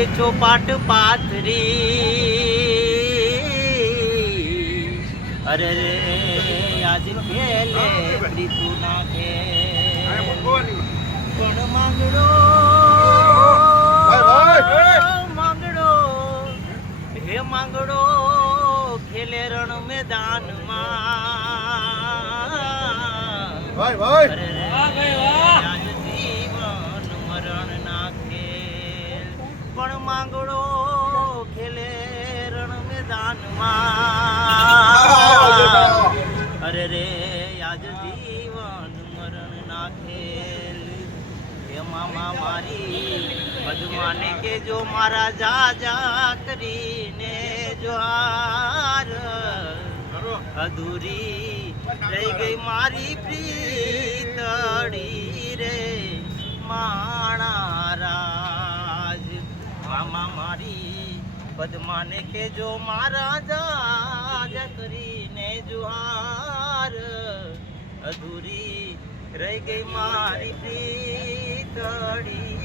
એ ચોપાટ પાથરી. અરે રે આજ ખેલે પ્રીતુ નાખે પણ માંગડો માંગડો હે માંગડો ખેલે રણ મેદાનમાં. ભાઈ ભાઈ. અરે રે આજ જીવન મરણ ના ખેલ પણ ખેલે રણ મેદાનમાં. અરે રે, આજ જીવન મરણ ના ખેલ હે મામા મારી પદ્માને કે જો મારા જા કરીને જોહાર અધૂરી રહી ગઈ મારી પ્રીતડી મારી પદ્માને કે જો મારા જાજ કરીને જુહાર. અધૂરી રહી ગઈ મારી પ્રીતડી